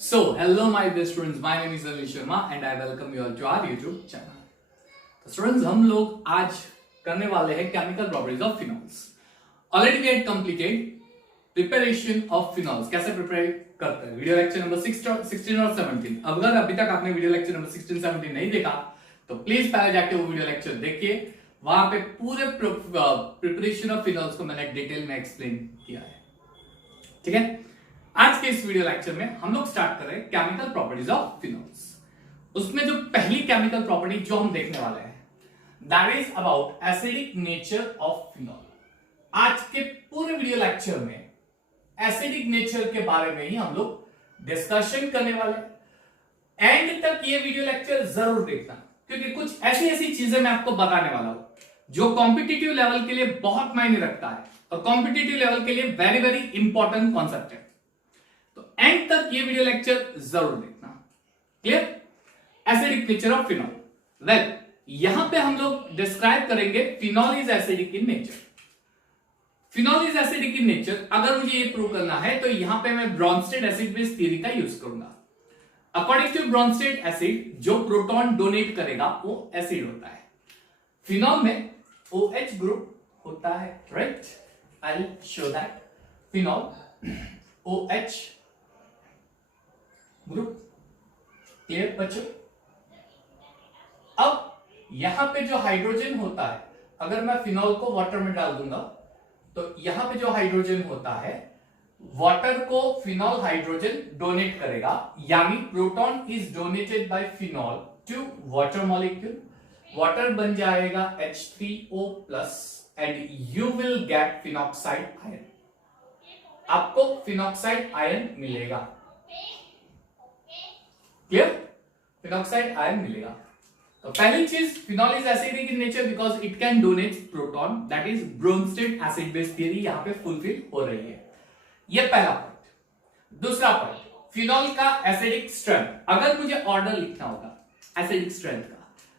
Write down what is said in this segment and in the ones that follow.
So, hello my dear students, my name is Anil Sharma and I welcome you all to our YouTube channel. तो students हम लोग आज करने वाले हैं chemical properties of phenols. Already we had completed preparation of phenols. कैसे prepare करते हैं, वीडियो लेक्चर नंबर 16 और 17. अगर अभी तक आपने वीडियो लेक्चर नंबर 16-17 नहीं देखा तो प्लीज पहले जाके वो वीडियो लेक्चर देखिए. वहां पे पूरे प्रिपरेशन ऑफ फिनॉल्स को मैंने डिटेल में एक्सप्लेन किया है. ठीक है, आज के इस वीडियो लेक्चर में हम लोग स्टार्ट कर रहे हैं केमिकल प्रॉपर्टीज ऑफ फिनॉल्स. उसमें जो पहली केमिकल प्रॉपर्टी जो हम देखने वाले हैं that is about acidic nature of phenol. आज के पूरे वीडियो लेक्चर में एसिडिक नेचर के बारे में ही हम लोग डिस्कशन करने वाले हैं. एंड तक ये वीडियो लेक्चर जरूर देखना, क्योंकि कुछ ऐसी ऐसी चीजें मैं आपको बताने वाला हूं जो कॉम्पिटिटिव लेवल के लिए बहुत मायने रखता है और कॉम्पिटिटिव लेवल के लिए वेरी वेरी इंपॉर्टेंट कॉन्सेप्ट है. तो एंड तक ये वीडियो लेक्चर जरूर देखना. Clear? Acidic nature of phenol. Well, यहां पे हम लोग डिस्क्राइब करेंगे phenol is acidic in nature. Phenol is acidic in nature अगर मुझे ये प्रूव करना है तो यहां पे मैं ब्रॉन्स्टेड एसिड बेस थ्योरी का यूज करूंगा. अकॉर्डिंग टू ब्रॉन्स्टेड एसिड जो प्रोटॉन डोनेट करेगा वो एसिड होता है. फिनॉल में OH ग्रुप होता है, right? I will show that. Phenol OH group. Clear बच्चों? अब यहां पे जो हाइड्रोजन होता है, अगर मैं फिनॉल को वाटर में डाल दूंगा तो यहां पे जो हाइड्रोजन होता है वाटर को फिनॉल हाइड्रोजन डोनेट करेगा, यानी proton is donated by phenol to water molecule. Water बन जाएगा H3O+ and you will get phenoxide ion. आपको फिनॉक्साइड आयन मिलेगा. क्लियर? फिनॉक्साइड आयन मिलेगा. तो पहली चीज, phenol is acidic in nature because it can donate proton. That is Bronsted acid base theory यहां पे फुलफिल हो रही है. ये पहला पॉइंट. दूसरा पॉइंट, फिनॉल का एसिडिक स्ट्रेंथ. अगर मुझे ऑर्डर लिखना होगा एसिडिक स्ट्रेंथ का,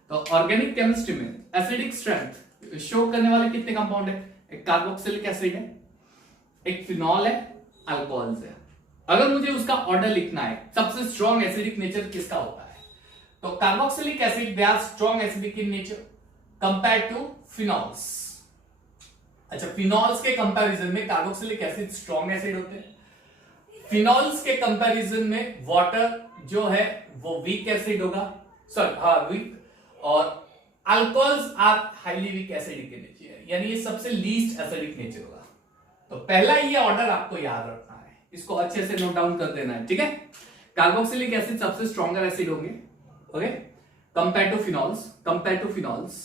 तो ऑर्गेनिक केमिस्ट्री में एसिडिक स्ट्रेंथ शो करने वाले कितने कंपाउंड है? एक कार्बोक्सिलिक एसिड है, एक फिनॉल है, अल्कोहल्स है. अगर मुझे उसका ऑर्डर लिखना है, सबसे स्ट्रॉन्ग एसिडिक नेचर किसका होता है, तो carboxylic acid they are strong acidic in nature compare to phenols. अच्छा, फिनॉल्स के कंपैरिजन में कार्बोक्सिलिक एसिड स्ट्रॉन्ग एसिड होते हैं. फिनॉल्स के कंपैरिजन में वाटर जो है वो वीक एसिड होगा, सॉरी वीक. और alcohols are highly weak acidic in nature, यानी ये सबसे लीस्ट एसिडिक नेचर होगा. तो पहला ये ऑर्डर आपको याद रखना है, इसको अच्छे से नोट डाउन कर देना है. ठीक है, कार्बोक्सिलिक एसिड सबसे स्ट्रॉन्गर एसिड होंगे, ओके, कंपेयर टू फिनॉल्स.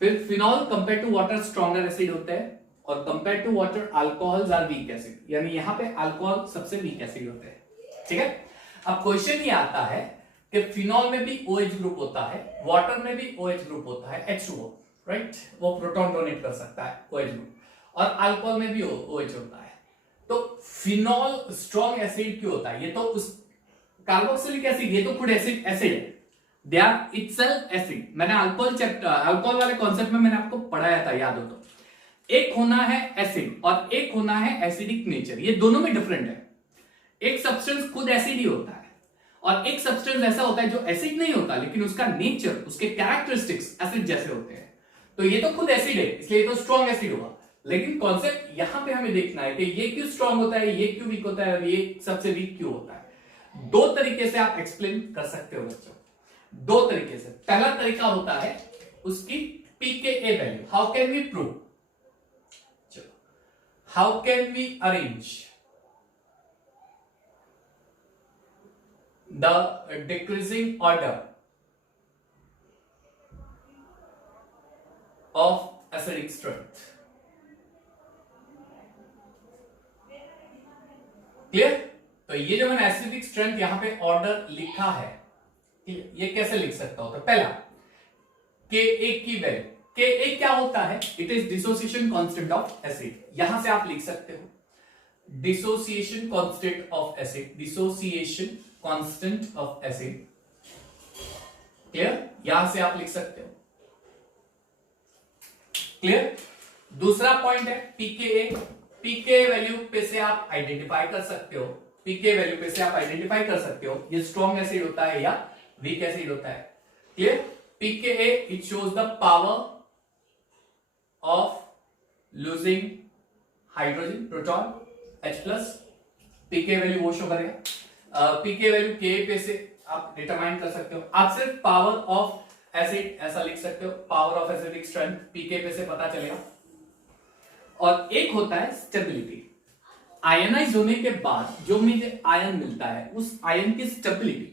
फिर phenol compare to water stronger acid होता है, और compare to water alcohols are weak acid, यानी यहां पे अल्कोहल सबसे वीक एसिड होते हैं. ठीक है, अब क्वेश्चन ये आता है कि फिनॉल में भी OH ग्रुप होता है, वाटर में भी OH ग्रुप होता है, H2O, राइट? वो प्रोटॉन डोनेट कर सकता है OH ग्रुप, और अल्कोहल में भी OH होता है. तो फिनॉल स्ट्रॉन्ग एसिड क्यों होता है? ये तो उस कार्बोक्सिलिक एसिड, ये तो खुद एसिड है, दे आर इटसेल्फ एसिड. मैंने अल्कोहल वाले कॉन्सेप्ट में मैंने आपको पढ़ाया था, याद हो तो. एक होना है एसिड और एक होना है एसिडिक नेचर. ये दोनों में डिफरेंट है. एक सब्सटेंस खुद एसिड ही होता है और एक सब्सटेंस ऐसा होता है जो एसिड नहीं होता, लेकिन उसका नेचर, उसके कैरेक्टरिस्टिक्स एसिड जैसे होते हैं. तो ये तो खुद एसिड है, इसलिए तो स्ट्रॉन्ग एसिड होगा. लेकिन कॉन्सेप्ट यहां पे हमें देखना है कि ये क्यों स्ट्रॉन्ग होता है, ये क्यों वीक होता है, और ये सबसे वीक क्यों होता है. दो तरीके से आप एक्सप्लेन कर सकते हो बच्चों, दो तरीके से. पहला तरीका होता है उसकी pKa value. How can we prove? चलो, how can we arrange the decreasing order of acidic strength. Clear? तो ये जो मैंने एसिडिक स्ट्रेंथ यहां पे ऑर्डर लिखा है, ये कैसे लिख सकता हूं? तो पहला, Ka की वैल्यू. Ka क्या होता है? It is dissociation constant of acid. यहां से आप लिख सकते हो dissociation constant of acid, dissociation constant of acid. Clear? यहां से आप लिख सकते हो. क्लियर? दूसरा पॉइंट है pKa. pKa वैल्यू पे से आप आइडेंटिफाई कर सकते हो पीके वैल्यू पे से आप आइडेंटिफाई कर सकते हो ये स्ट्रॉन्ग एसिड होता है या वीक एसिड होता है। Clear? PKa it shows the power of losing hydrogen proton H plus, pK value वो शो करेगा। पीके वैल्यू के पे से आप डिटरमाइन कर सकते हो। आप सिर्फ पावर ऑफ एसिड ऐसा लिख सकते हो, पावर ऑफ एसिडिक स्ट्रेंथ पीके पे से पता चलेगा। और एक होता है स्टेबिलिटी, आयनाइज होने के बाद जो मुझे आयन मिलता है उस आयन की स्टेबिलिटी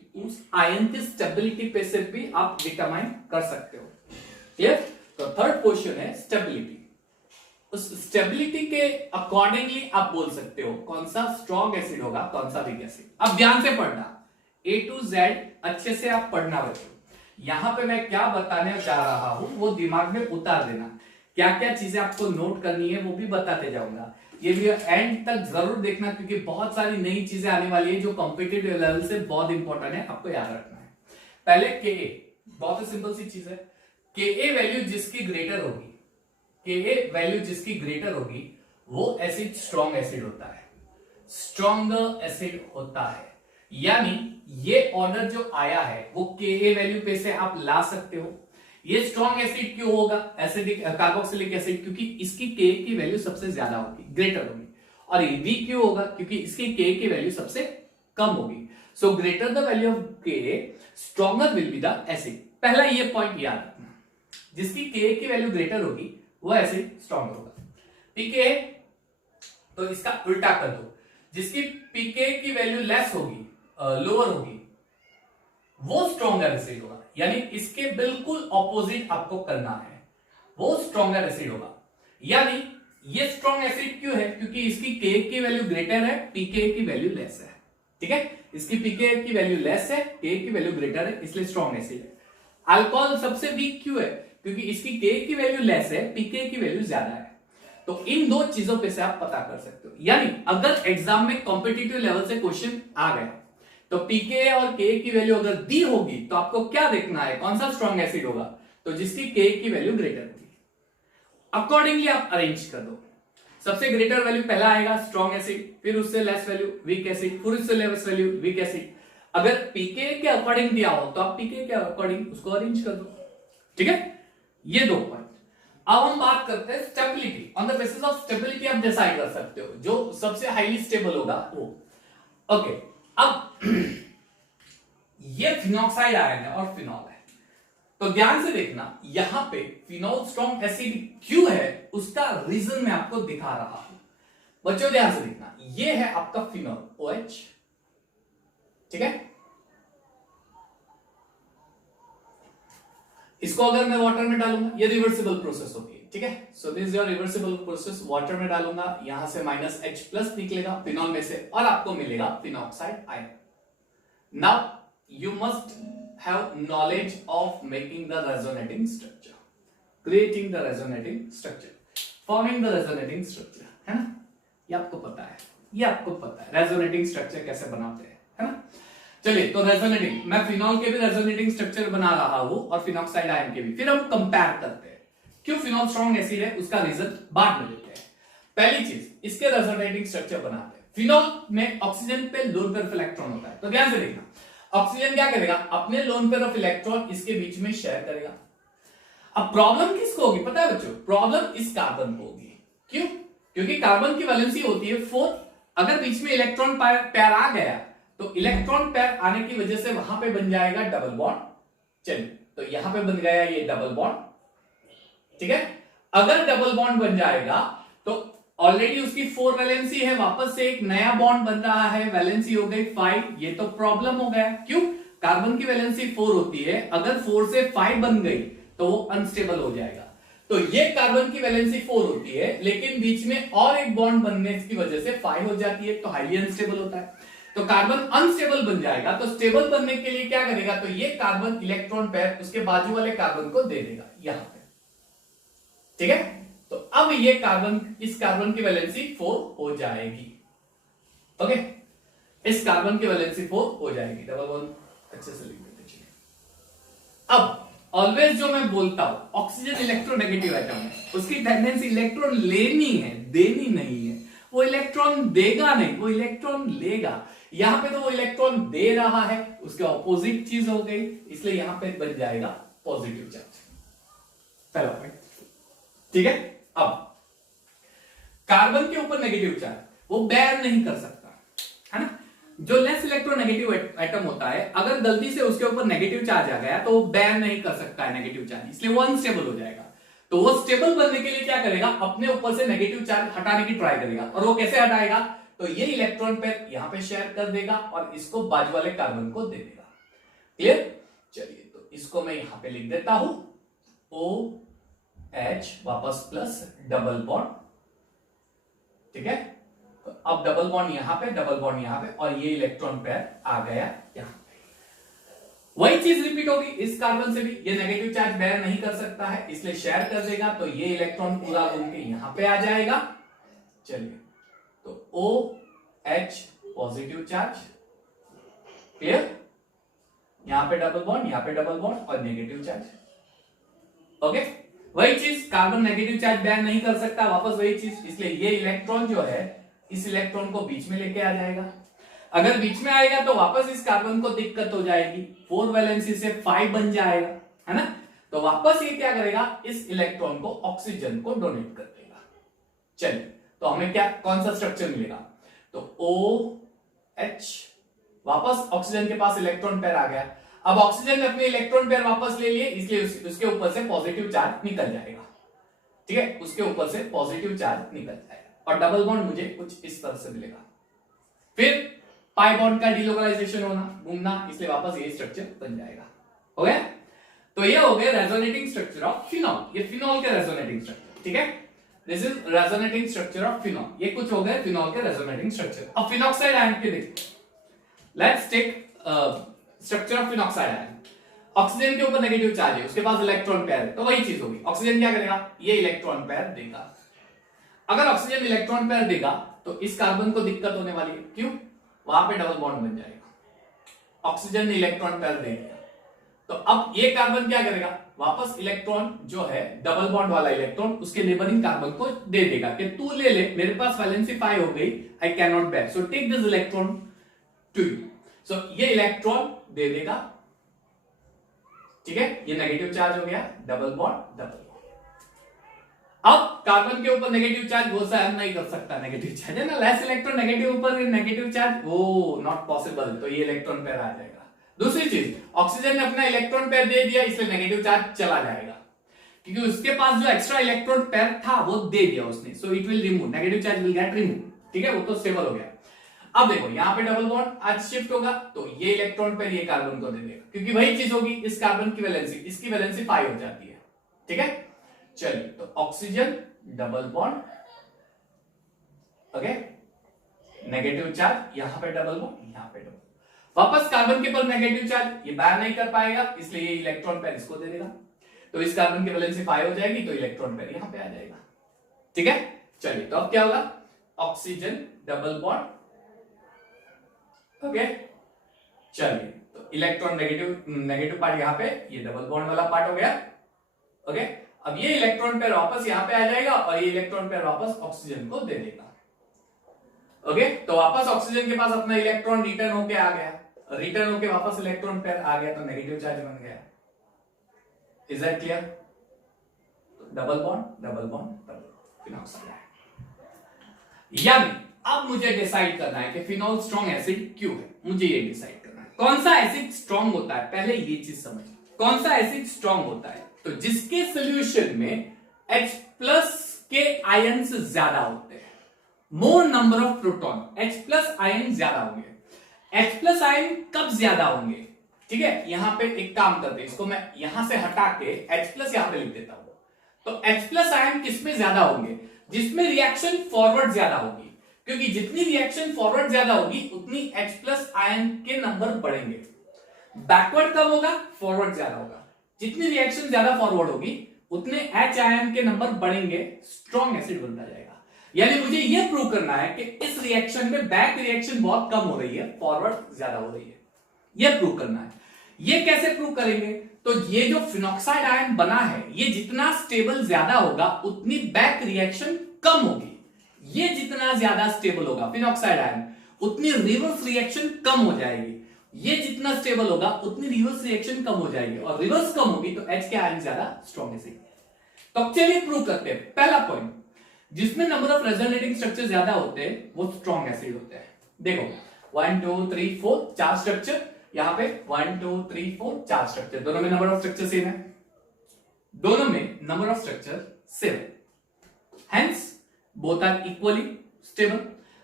पे से भी आप डिटरमाइन कर सकते हो। क्लियर? तो थर्ड क्वेश्चन है स्टेबिलिटी। उस स्टेबिलिटी के अकॉर्डिंगली आप बोल सकते हो कौन सा स्ट्रॉन्ग एसिड होगा, कौन सा वीक एसिड। अब ध्यान से पढ़ना, A to Z अच्छे से आप पढ़ना बच्चों। यहां पे मैं क्या बताने जा रहा हूं वो दिमाग में उतार देना, क्या क्या चीजें आपको नोट करनी है वो भी बताते जाऊंगा। ये वीडियो एंड तक जरूर देखना क्योंकि बहुत सारी नई चीजें आने वाली है जो कॉम्पिटिटिव लेवल से बहुत इंपॉर्टेंट है, आपको याद रखना है। पहले के बहुत ही सिंपल सी चीज है, के वैल्यू जिसकी ग्रेटर होगी, के वैल्यू जिसकी ग्रेटर होगी वो एसिड स्ट्रॉन्ग एसिड होता है, स्ट्रॉन्गर एसिड होता है। यानी ये ऑर्डर जो आया है वो के वैल्यू पे से आप ला सकते हो। ये स्ट्रॉन्ग एसिड क्यों होगा, एसिडिक कार्बोक्सिलिक एसिड, क्योंकि इसकी के की वैल्यू सबसे ज्यादा होगी, ग्रेटर होगी। और ये वी क्यों होगा, क्योंकि इसकी के की वैल्यू सबसे कम होगी। So greater the value of K stronger will be the acid. पहला ये पॉइंट याद रखना, जिसकी के की वैल्यू ग्रेटर होगी वो एसिड स्ट्रॉन्गर होगा। पीके तो इसका उल्टा कर दो, जिसकी पीके की वैल्यू लेस होगी, लोअर होगी, वो स्ट्रॉन्गर एसिड होगा। यानी इसके बिल्कुल ऑपोजिट आपको करना है, वो स्ट्रॉन्गर एसिड होगा। यानी ये स्ट्रॉन्ग एसिड क्यों है, क्योंकि इसकी के की वैल्यू ग्रेटर है, पीके की वैल्यू लेस है। ठीक है, इसकी पीके की वैल्यू लेस है, के की वैल्यू ग्रेटर है, इसलिए स्ट्रॉन्ग एसिड है। अल्कोहल सबसे वीक क्यों है, क्योंकि इसकी के की वैल्यू लेस है, पीके की वैल्यू ज्यादा है। तो इन दो चीजों पे से आप पता कर सकते हो। यानी अगर एग्जाम में कॉम्पिटिटिव लेवल से क्वेश्चन आ गया तो पीके और के की वैल्यू अगर दी होगी तो आपको क्या देखना है, कौन सा स्ट्रॉन्ग एसिड होगा, तो जिसकी के की वैल्यू ग्रेटर होगी। अकॉर्डिंगली आप अरेंज कर दो, सबसे ग्रेटर वैल्यू पहला आएगा स्ट्रॉन्ग एसिड, फिर उससे लेस वैल्यू वीक एसिड, फिर उससे लेस वैल्यू वीक एसिड। अगर पीके के अकॉर्डिंग दिया हो तो आप पीके के अकॉर्डिंग उसको अरेंज कर दो। ठीक है, ये दो पॉइंट। अब हम बात करते हैं stability. On the basis of stability आप डिसाइड कर सकते हो जो सबसे हाईली स्टेबल होगा वो। ओके, अब ये फिनॉक्साइड आयन है और फिनॉल है, तो ध्यान से देखना, यहां पे फिनॉल स्ट्रॉन्ग एसिड क्यों है उसका रीजन मैं आपको दिखा रहा हूं। बच्चों ध्यान से देखना, ये है आपका फिनॉल OH। ठीक है, इसको अगर मैं वाटर में डालूंगा, ये रिवर्सिबल प्रोसेस होती है। ठीक है, so this is your reversible process. Water में डालूंगा, यहां से -H+ निकलेगा फिनॉल में से और आपको मिलेगा phenoxide ion. Now you must have knowledge of making the resonating structure, creating the resonating structure, forming the resonating structure, है ना? ये आपको पता है, ये आपको पता है रेजोनेटिंग स्ट्रक्चर कैसे बनाते हैं, है ना? चलिए, तो रेजोनेटिंग, मैं फिनॉल के भी रेजोनेटिंग स्ट्रक्चर बना रहा हूं और फिनॉक्साइड आयन के भी, फिर हम कंपेयर करते हैं। क्यों फिनॉल स्ट्रॉन्ग एसिड है उसका रीजन बाद में लेते हैं। पहली चीज, इसके रेजोनेटिंग स्ट्रक्चर बनाते हैं। फिनॉल में ऑक्सीजन पे लोन पेयर ऑफ इलेक्ट्रॉन होता है, तो ध्यान से देखना, ऑक्सीजन क्या करेगा, अपने लोन पेयर ऑफ इलेक्ट्रॉन इसके बीच में शेयर करेगा। अब प्रॉब्लम किसको होगी पता है बच्चों, प्रॉब्लम इस कार्बन को होगी। क्यों? क्योंकि कार्बन की वैलेंसी होती है 4, अगर बीच में इलेक्ट्रॉन पेयर आ गया तो इलेक्ट्रॉन पेयर आने की वजह से वहां पे बन जाएगा डबल बॉन्ड। चलिए, तो यहां पे बन गया ये डबल बॉन्ड। ठीक है, अगर डबल बॉन्ड बन जाएगा तो ऑलरेडी उसकी 4 वैलेंसी है, वापस से एक नया बॉन्ड बन रहा है, वैलेंसी हो गई 5, ये तो प्रॉब्लम हो गया। क्यों? कार्बन की वैलेंसी 4 होती है, अगर 4 से 5 बन गई तो वो अनस्टेबल हो जाएगा। तो ये कार्बन की वैलेंसी 4 होती है, लेकिन बीच में और एक बॉन्ड बनने की वजह से 5 हो जाती है, तो हाईली अनस्टेबल होता है। तो कार्बन अनस्टेबल बन जाएगा, तो स्टेबल बनने के लिए क्या करेगा, तो ये कार्बन इलेक्ट्रॉन पेयर उसके बाजू वाले कार्बन को दे देगा यहां पे। ठीक है, तो अब ये कार्बन, इस कार्बन की वैलेंसी 4 हो जाएगी। ओके, इस कार्बन की वैलेंसी 4 हो जाएगी। डबल बॉन्ड अच्छे से लिख देते चलिए। अब ऑलवेज जो मैं बोलता हूं, ऑक्सीजन इलेक्ट्रोनेगेटिव एटम है, उसकी टेंडेंसी इलेक्ट्रॉन लेनी है, देनी नहीं है। वो इलेक्ट्रॉन देगा नहीं, वो इलेक्ट्रॉन लेगा। यहां पे तो वो इलेक्ट्रॉन दे रहा है, उसके ऑपोजिट चीज हो गई, इसलिए यहां पे बन जाएगा पॉजिटिव चार्ज। पहला पॉइंट, ठीक है। अब कार्बन के ऊपर नेगेटिव चार्ज वो बेयर नहीं कर सकता, है ना। जो लेस इलेक्ट्रोनेगेटिव एटम होता है, अगर गलती से उसके ऊपर नेगेटिव चार्ज आ गया तो वो बेयर नहीं कर सकता है नेगेटिव चार्ज, इसलिए वो अनस्टेबल हो जाएगा। तो वो स्टेबल बनने के लिए क्या करेगा, अपने ऊपर से नेगेटिव चार्ज हटाने की ट्राई करेगा। और वो कैसे हटाएगा, तो ये इलेक्ट्रॉन पेयर यहां पे शेयर कर देगा और इसको बाजू वाले कार्बन को दे देगा। क्लियर। चलिए, तो इसको मैं यहां पे लिख देता हूं, OH वापस प्लस डबल बॉन्ड, ठीक है। तो अब डबल बॉन्ड यहां पे, डबल बॉन्ड यहां पे, और ये इलेक्ट्रॉन पेयर आ गया यहां पे। वही चीज रिपीट होगी इस कार्बन से भी, ये नेगेटिव चार्ज बेयर नहीं कर सकता है, इसलिए शेयर कर देगा, तो ये इलेक्ट्रॉन पूरा घूम के यहां पे आ जाएगा। चलिए, तो OH पॉजिटिव चार्ज, क्लियर। यहां पे डबल बॉन्ड, यहां पे डबल बॉन्ड और नेगेटिव चार्ज, ओके। वही चीज, कार्बन नेगेटिव चार्ज बेयर नहीं कर सकता, वापस वही चीज, इसलिए ये इलेक्ट्रॉन जो है इस इलेक्ट्रॉन को बीच में लेके आ जाएगा। अगर बीच में आएगा तो वापस इस कार्बन को दिक्कत हो जाएगी, 4 वैलेंसी से 5 बन जाएगा, है ना। तो वापस ये क्या करेगा, इस इलेक्ट्रॉन को ऑक्सीजन को डोनेट कर देगा। चलिए, तो हमें क्या, कौन सा स्ट्रक्चर मिलेगा, तो OH वापस ऑक्सीजन के पास इलेक्ट्रॉन पेयर आ गया। अब ऑक्सीजन ने अपने इलेक्ट्रॉन पेयर वापस ले लिए, इसलिए उसके ऊपर से पॉजिटिव चार्ज निकल जाएगा, ठीक है। उसके ऊपर से पॉजिटिव चार्ज निकल जाएगा और डबल बॉन्ड मुझे कुछ इस तरह से मिलेगा। फिर पाई बॉन्ड का डिलोकलाइजेशन होना, घूमना, इसलिए वापस ये स्ट्रक्चर बन जाएगा। हो गया। तो ये हो गया रेजोनेटिंग स्ट्रक्चर ऑफ फिनॉल, ये फिनॉल के रेजोनेटिंग स्ट्रक्चर, ठीक है। This is resonating structure of phenol, ये कुछ हो गए फिनॉल के रेजोनेटिंग स्ट्रक्चर। अब फिनॉक्साइड आयन के देखिए, let's take structure of phenoxide ion. Oxygen के ऊपर नेगेटिव चार्ज है, उसके पास इलेक्ट्रॉन पेयर है, तो वही चीज होगी, ऑक्सीजन क्या करेगा, ये इलेक्ट्रॉन पेयर देगा। अगर ऑक्सीजन इलेक्ट्रॉन पेयर देगा तो इस कार्बन को दिक्कत होने वाली है, क्यों, वहां पे डबल बॉन्ड बन जाएगा। ऑक्सीजन ने इलेक्ट्रॉन पेयर दे दिया, तो अब ये कार्बन क्या करेगा, वापस इलेक्ट्रॉन जो है डबल बॉन्ड वाला इलेक्ट्रॉन उसके नेबरिंग कार्बन को दे देगा कि तू ले ले, मेरे पास वैलेंसी 5 हो गई, I can not bear, so take this electron to you. So ये इलेक्ट्रॉन दे देगा, ठीक है। ये नेगेटिव चार्ज हो गया, डबल बॉन्ड डबल बॉन्ड। अब कार्बन के ऊपर नेगेटिव चार्ज वो सहन नहीं कर सकता, नेगेटिव चार्ज है ना, लेस इलेक्ट्रॉन नेगेटिव ऊपर नेगेटिव चार्ज, वो नॉट पॉसिबल, तो ये इलेक्ट्रॉन पेयर आ जाएगा। दूसरी चीज, ऑक्सीजन ने अपना इलेक्ट्रॉन पेयर दे दिया, इसलिए नेगेटिव चार्ज चला जाएगा, क्योंकि उसके पास जो एक्स्ट्रा इलेक्ट्रॉन पेयर था वो दे दिया उसने, so it will remove, negative charge will get remove, ठीक है, वो तो स्टेबल हो गया। अब देखो यहां पे डबल बॉन्ड आज शिफ्ट होगा, तो ये इलेक्ट्रॉन पेयर ये कार्बन को दे देगा, क्योंकि वही चीज होगी, इस कार्बन की वैलेंसी, इसकी वैलेंसी 5 हो जाती है, ठीक है। चलिए, तो oxygen double bond, okay, negative charge, यहां पे डबल बॉन्ड, यहां पे डबल, वापस कार्बन के पर नेगेटिव चार्ज ये बाहर नहीं कर पाएगा, इसलिए ये इलेक्ट्रॉन पेयर इसको दे देगा, तो इस कार्बन की वैलेंसी 5 हो जाएगी, तो इलेक्ट्रॉन पेयर यहां पे आ जाएगा, ठीक है। चलिए, तो अब क्या होगा, ऑक्सीजन डबल बॉन्ड, ओके। चलिए, तो इलेक्ट्रॉन नेगेटिव पार्ट यहां पे, ये डबल बॉन्ड वाला पार्ट हो गया, ओके। अब ये इलेक्ट्रॉन पेयर वापस यहां पे आ जाएगा और ये इलेक्ट्रॉन पेयर वापस ऑक्सीजन को दे देगा, ओके। तो वापस ऑक्सीजन के पास अपना इलेक्ट्रॉन रिटर्न होके आ गया, रिटर्न होके वापस इलेक्ट्रॉन पेयर आ गया, तो नेगेटिव चार्ज बन गया। Is that clear? Double bond double bond double phenoxide. यानी अब मुझे डिसाइड करना है कि फिनॉल स्ट्रॉन्ग एसिड क्यों है, मुझे ये डिसाइड करना है कौन सा एसिड स्ट्रॉन्ग होता है। पहले ये चीज समझ, कौन सा एसिड स्ट्रॉन्ग होता है, तो जिसके सॉल्यूशन में H प्लस के आयन्स ज्यादा होते हैं, मोर number of proton, H plus ion ज्यादा होंगे। H प्लस आयन कब ज्यादा होंगे, ठीक है, यहां पे एक काम करते हैं, इसको मैं यहां से हटा के H प्लस यहां पे लिख देता हूं। तो H प्लस आयन किसमें ज्यादा होंगे, जिसमें रिएक्शन फॉरवर्ड ज्यादा होगी, क्योंकि जितनी रिएक्शन फॉरवर्ड ज्यादा होगी उतनी H प्लस आयन के नंबर बढ़ेंगे। बैकवर्ड कब होगा, फॉरवर्ड ज्यादा होगा। जितनी रिएक्शन ज्यादा फॉरवर्ड होगी उतने H आयन के नंबर बढ़ेंगे, स्ट्रॉन्ग एसिड बनता जाएगा। यानी मुझे यह प्रूव करना है कि इस रिएक्शन में बैक रिएक्शन बहुत कम हो रही है, फॉरवर्ड ज्यादा हो रही है, यह प्रूव करना है। यह कैसे प्रूव करेंगे, तो ये जो फिनॉक्साइड आयन बना है, ये जितना स्टेबल ज्यादा होगा उतनी बैक रिएक्शन कम होगी। ये जितना ज्यादा स्टेबल होगा फिनॉक्साइड आयन, उतनी रिवर्स रिएक्शन कम हो जाएगी। ये जितना स्टेबल होगा उतनी रिवर्स रिएक्शन कम हो जाएगी, और रिवर्स कम होगी तो H के आयन ज्यादा स्ट्रॉन्ग एसिड। तो अब चलिए प्रूव करते हैं। पहला पॉइंट, जिसमें नंबर ऑफ रेजोनेटिंग स्ट्रक्चर ज्यादा होते हैं वो स्ट्रॉन्ग एसिड होते हैं। देखो 1 2 3 4 4 स्ट्रक्चर, यहां पे 1 2 3 4 4 स्ट्रक्चर, दोनों में नंबर ऑफ स्ट्रक्चर सेम है, दोनों में number of structure same, hence both are equally stable.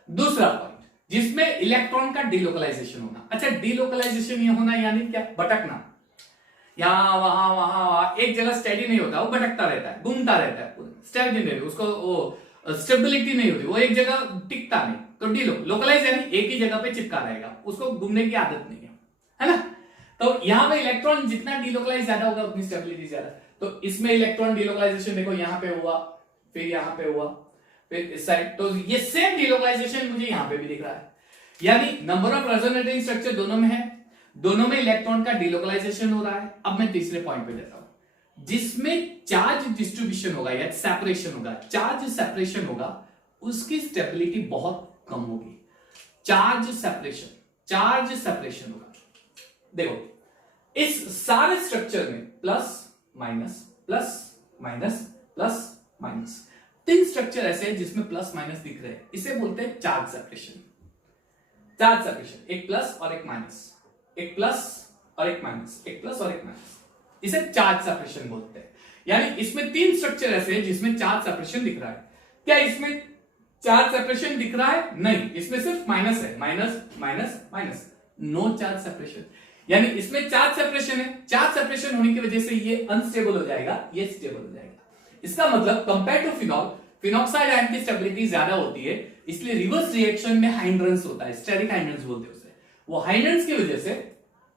दूसरा पॉइंट, जिसमें इलेक्ट्रॉन का डीलोकलाइजेशन होना। अच्छा, डीलोकलाइजेशन ये होना यानी क्या? भटकना, यहां वहां वहां वहां, एक जगह स्टेडी नहीं होता, वो भटकता रहता है, घूमता रहता है, स्टेडी नहीं, उसको वो स्टेबिलिटी नहीं होती, वो एक जगह टिकता नहीं। तो डीलोकलाइज यानी एक ही जगह पे चिपका रहेगा, उसको घूमने की आदत नहीं है ना। तो यहां पे इलेक्ट्रॉन जितना डीलोकलाइज ज्यादा होगा उतनी स्टेबिलिटी ज्यादा। तो इसमें इलेक्ट्रॉन डीलोकलाइजेशन देखो यहां पे हुआ, फिर यहां पे हुआ, फिर इस साइड, तो ये सेम डीलोकलाइजेशन मुझे यहां पे भी दिख रहा है। यानी नंबर ऑफ रेजोनेटिंग स्ट्रक्चर दोनों में है, दोनों में इलेक्ट्रॉन का डीलोकलाइजेशन हो रहा है। अब मैं तीसरे पॉइंट पे जाता हूं, जिसमें चार्ज डिस्ट्रीब्यूशन होगा या सेपरेशन होगा, चार्ज सेपरेशन होगा, उसकी स्टेबिलिटी बहुत कम होगी। चार्ज सेपरेशन होगा। देखो इस सारे स्ट्रक्चर में plus minus plus minus plus minus, 3 structure ऐसे हैं जिसमें प्लस माइनस दिख रहे हैं, इसे बोलते हैं चार्ज सेपरेशन। चार्ज सेपरेशन, एक प्लस और एक माइनस, एक प्लस और एक माइनस, एक प्लस और एक माइनस, इसे चार्ज सेपरेशन बोलते हैं। यानी इसमें 3 स्ट्रक्चर ऐसे हैं जिसमें चार्ज सेपरेशन दिख रहा है। क्या इसमें चार्ज सेपरेशन दिख रहा है? नहीं, इसमें सिर्फ माइनस है, minus minus minus, no charge separation. यानी इसमें चार्ज सेपरेशन है, चार्ज सेपरेशन होने की वजह से ये अनस्टेबल हो जाएगा, ये स्टेबल हो जाएगा। इसका मतलब compare to phenol, phenoxide ion की स्टेबिलिटी ज्यादा होती है, इसलिए रिवर्स रिएक्शन में हाइंड्रेंस होता है, स्टेरिक हाइंड्रेंस बोलते हैं उसे। वो हाइंड्रेंस की वजह से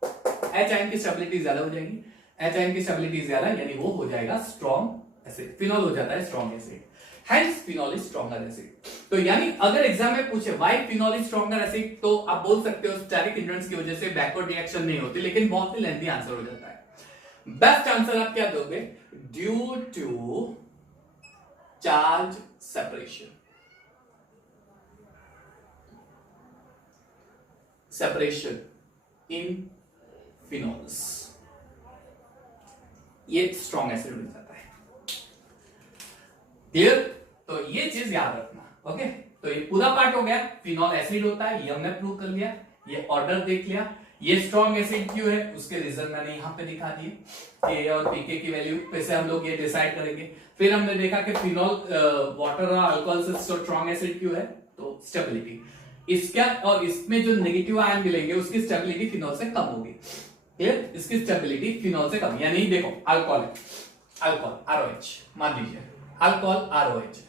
H आयन की स्टेबिलिटी ज्यादा हो जाएगी, H आयन की स्टेबिलिटी ज्यादा, यानी वो हो जाएगा स्ट्रॉन्ग एसिड, फिनॉल हो जाता है strong acid, hence phenol is stronger acid. तो यानी अगर एग्जाम में पूछे why phenol is stronger acid, तो आप बोल सकते हो स्टेरिक हिंड्रेंस की वजह से बैकवर्ड रिएक्शन नहीं होती, लेकिन बहुत ही लेंथी आंसर हो जाता है। बेस्ट आंसर आप क्या दोगे? Due to charge separation, separation in phenols, ये स्ट्रॉन्ग एसिड बन जाता है। क्लियर? तो ये चीज याद रखना। ओके, तो ये पूरा पार्ट हो गया, फिनॉल एसिड होता है, ये हमने प्रूव कर लिया, ये ऑर्डर देख लिया, ये स्ट्रॉन्ग एसिड क्यों है उसके रीजन मैंने यहां पे दिखा दिए, के और पीके की वैल्यू पे से हम लोग ये डिसाइड करेंगे। फिर हमने देखा कि फिनॉल वाटर और अल्कोहल से स्ट्रॉन्ग एसिड क्यों है, तो स्टेबिलिटी इसका, और इसमें जो नेगेटिव आयन मिलेंगे उसकी स्टेबिलिटी फिनॉल से कम होगी। क्लियर? इसकी स्टेबिलिटी फिनॉल से कम, यानी देखो अल्कोहल, अल्कोहल ROH मान लीजिए, अल्कोहल ROH,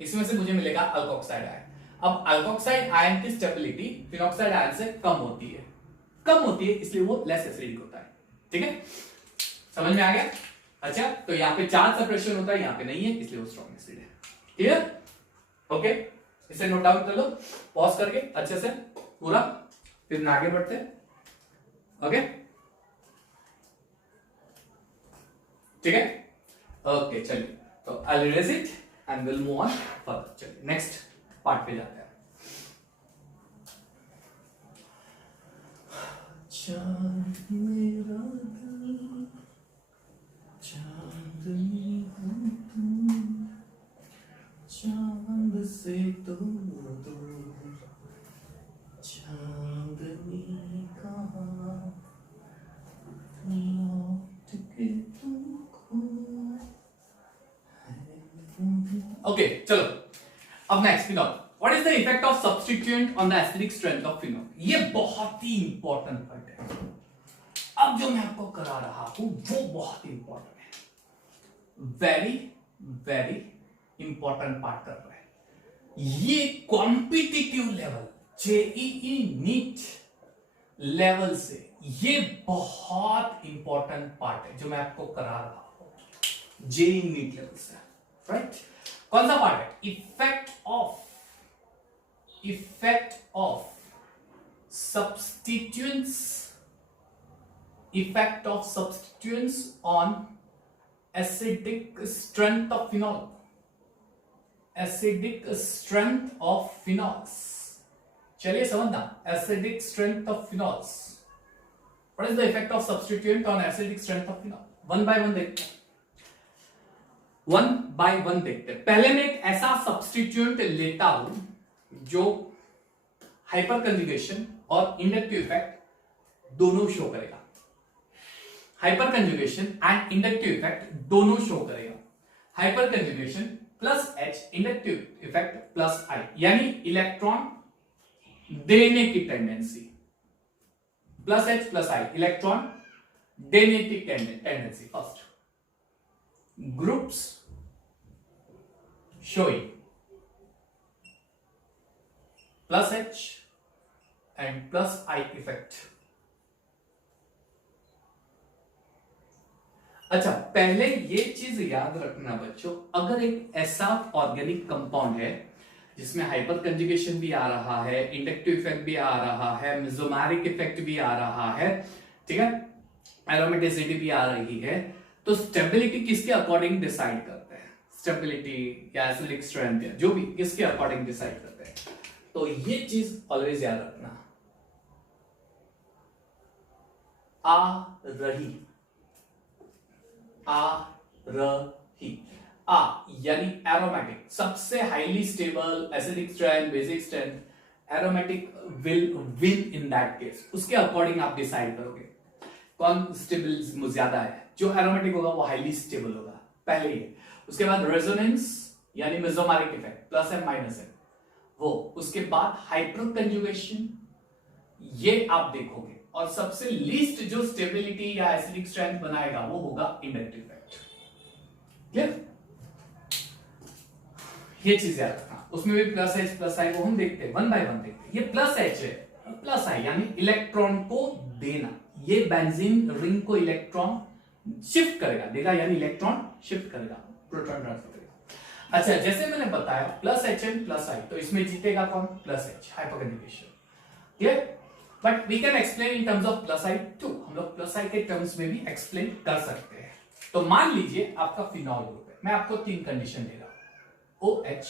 इसमें से मुझे मिलेगा अल्कोक्साइड आयन। अब अल्कोक्साइड आयन की स्टेबिलिटी फिनॉक्साइड आयन से कम होती है, इसलिए वो लेस एसिडिक होता है। ठीक है, समझ में आ गया? अच्छा, तो यहाँ पे चार्ज सेपरेशन होता है, यहाँ पे नहीं है, इसलिए वो स्ट्रॉन्ग एसिड है। क्लियर? ओके, इसे नोट डाउन कर लो पॉज करके अच्छे से पूरा, फिर आगे बढ़ते हैं। ओके, ठीक है, ओके चलिए, तो I erase it and will move on further. चलिए नेक्स्ट पार्ट पे जाते हैं। चांद मेरा दिल, चांदनी हो तुम, चांद से तो दूर, चांदनी कहाँ, ओके चलो, अब next phenol. What is the effect of substituent on the acidic strength of phenol? ये बहुत ही इंपॉर्टेंट पॉइंट है। अब जो मैं आपको करा रहा हूं वो बहुत इंपॉर्टेंट है, वेरी वेरी इंपॉर्टेंट पार्ट कर रहा है। ये competitive level, JEE NEET level से ये बहुत इंपॉर्टेंट पार्ट है जो मैं आपको करा रहा हूं, जेईई नीट लेवल से, राइट? कौन सा पार्ट है? Effect of substituents on acidic strength of phenol, acidic strength of phenols. चलिए समझना, acidic strength of phenols, what is the effect of substituent on acidic strength of phenol. One by one देखते हैं, one by one देखते हैं। पहले मैं एक ऐसा सब्स्टिट्यूएंट लेता हूं जो हाइपर कंजुगेशन और इंडक्टिव इफेक्ट दोनों शो करेगा। Hyper conjugation and inductive effect दोनों शो करेगा। Hyper conjugation plus H, inductive effect plus I, यानी इलेक्ट्रॉन देने की tendency, plus H plus I, electron देने की tendency. First groups showing plus H and plus I effect। अच्छा, पहले ये चीज याद रखना बच्चों, अगर एक ऐसा ऑर्गेनिक कंपाउंड है जिसमें हाइपर कंजुगेशन भी आ रहा है, इंडक्टिव इफेक्ट भी आ रहा है, मेसोमेरिक इफेक्ट भी आ रहा है, ठीक है, एरोमेटिसिटी भी आ रही है, तो स्टेबिलिटी किसके अकॉर्डिंग डिसाइड करते हैं? स्टेबिलिटी या एसिडिक स्ट्रेंथ या जो भी किसके अकॉर्डिंग डिसाइड करते हैं? तो ये चीज ऑलवेज याद रखना, आ यानी एरोमेटिक, सबसे highly stable acidic strength, basic strength, aromatic will win in that case. उसके अकॉर्डिंग आप डिसाइड करोगे कौन स्टेबल ज्यादा है। जो एरोमेटिक होगा वो हाईली स्टेबल होगा, पहले ही। उसके बाद रेजोनेंस यानी mesomeric effect, plus M minus M, वो। उसके बाद हाइपर कंजुगेशन, ये आप देखोगे। और सबसे लीस्ट जो स्टेबिलिटी या एसिडिक स्ट्रेंथ बनाएगा वो होगा इंडक्टिव इफेक्ट। क्लियर? ये चीज याद रखना। उसमें भी प्लस एच प्लस आई, वो हम देखते हैं, वन बाय वन देखते हैं। ये प्लस एच है, प्लस आई यानी इलेक्ट्रॉन को देना। ये बेंजीन रिंग को इलेक्ट्रॉन शिफ्ट करेगा, देगा यानी इलेक्ट्रॉन शिफ्ट करेगा, प्रोटॉन ट्रांसफर करेगा। अच्छा, जैसे मैंने बताया plus H and plus I, तो इसमें जीतेगा कौन? Plus H, hyperconjugation. Clear? But we can explain in terms of plus I too. हम लोग प्लस आई के टर्म्स में भी एक्सप्लेन कर सकते हैं। तो मान लीजिए आपका फिनॉल ग्रुप है, मैं आपको 3 कंडीशन दे रहा हूं, OH,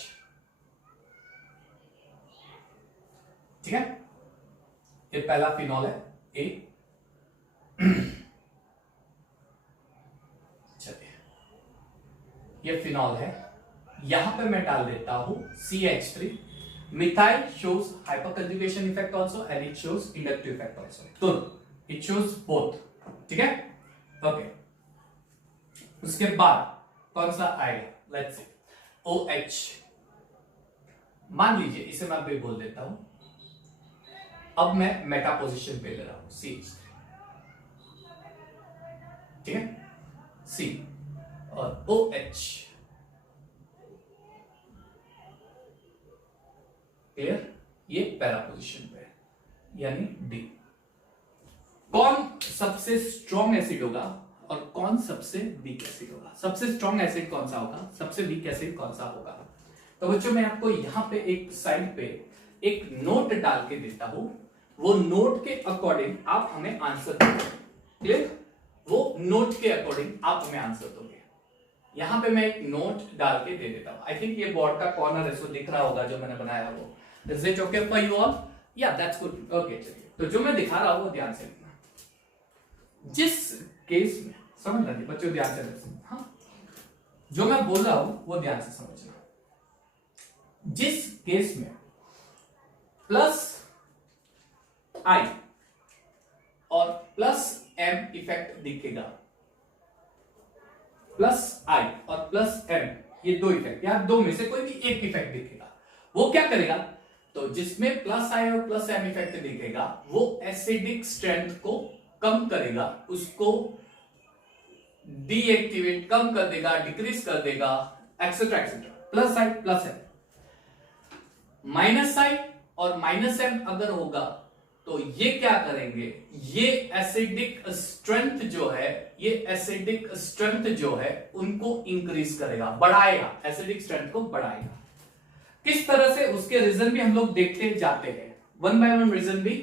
ठीक है, ये पहला फिनॉल है A। चलिए, ये फिनॉल है, यहां पे मैं डाल देता हूं CH3। Methyl shows hyperconjugation effect also and it shows inductive effect also, तो it shows both, ठीक है, ओके। उसके बाद कौन सा आएगा? लेट्स सी OH, मान लीजिए इसे मैं अभी बोल देता हूं। अब मैं मेटा पोजीशन पे ले रहा हूं CH3, ठीक है, C और OH। क्लियर? ये पैरा पोजीशन पे है, यानी D। कौन सबसे स्ट्रॉन्ग एसिड होगा और कौन सबसे वीक एसिड होगा? सबसे स्ट्रॉन्ग एसिड कौन सा होगा, सबसे वीक एसिड कौन सा होगा? तो बच्चों मैं आपको यहां पे एक साइड पे एक नोट डाल के देता हूं, वो नोट के अकॉर्डिंग आप हमें आंसर दोगे। क्लियर? वो नोट के अकॉर्डिंग आप हमें आंसर दोगे। यहां पे मैं एक नोट डाल के दे देता हूं। आई थिंक ये बोर्ड का कॉर्नर इसको दिख रहा होगा जो मैंने बनाया वो। Is it okay for you all? या दैट्स गुड, ओके। चलिए, तो जो मैं दिखा रहा हूं वो ध्यान से देखना। जिस केस में, समझ रहे बच्चों, ध्यान से देखना, हाँ, जो मैं बोल रहा हूं वो ध्यान से समझना। जिस केस में प्लस आई और प्लस एम इफेक्ट दिखेगा, प्लस आई और प्लस एम, ये दो इफेक्ट या दो में से कोई भी एक इफेक्ट दिखेगा, वो क्या करेगा? तो जिसमें प्लस आई और प्लस एम इफेक्ट दिखेगा वो एसिडिक स्ट्रेंथ को कम करेगा, उसको डीएक्टिवेट, कम कर देगा, डिक्रीज कर देगा, etcetera etcetera. Plus I plus M, minus I और माइनस एम अगर होगा तो ये क्या करेंगे? ये एसिडिक स्ट्रेंथ जो है, ये एसिडिक स्ट्रेंथ जो है उनको इंक्रीज करेगा, बढ़ाएगा, एसिडिक स्ट्रेंथ को बढ़ाएगा। किस तरह से, उसके रीजन भी हम लोग देखते जाते हैं, वन बाय वन रीजन भी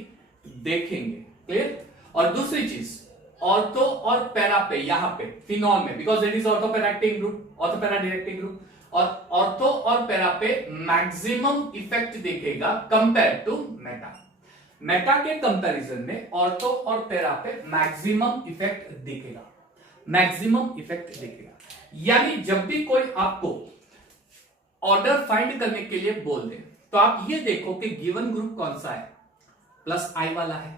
देखेंगे। क्लियर? और दूसरी चीज, ऑर्थो और पैरा पे, यहां पे फिनॉल में, because it is ortho para acting group, ortho para directing group, और ऑर्थो और पैरा पे मैक्सिमम इफेक्ट दिखेगा कंपेयर टू मेटा। मेटा के कंपैरिजन में ऑर्थो और पैरा पे मैक्सिमम इफेक्ट दिखेगा, मैक्सिमम इफेक्ट दिखेगा। यानी जब भी कोई आपको ऑर्डर फाइंड करने के लिए बोल दे तो आप ये देखो कि गिवन ग्रुप कौन सा है, प्लस आई वाला है,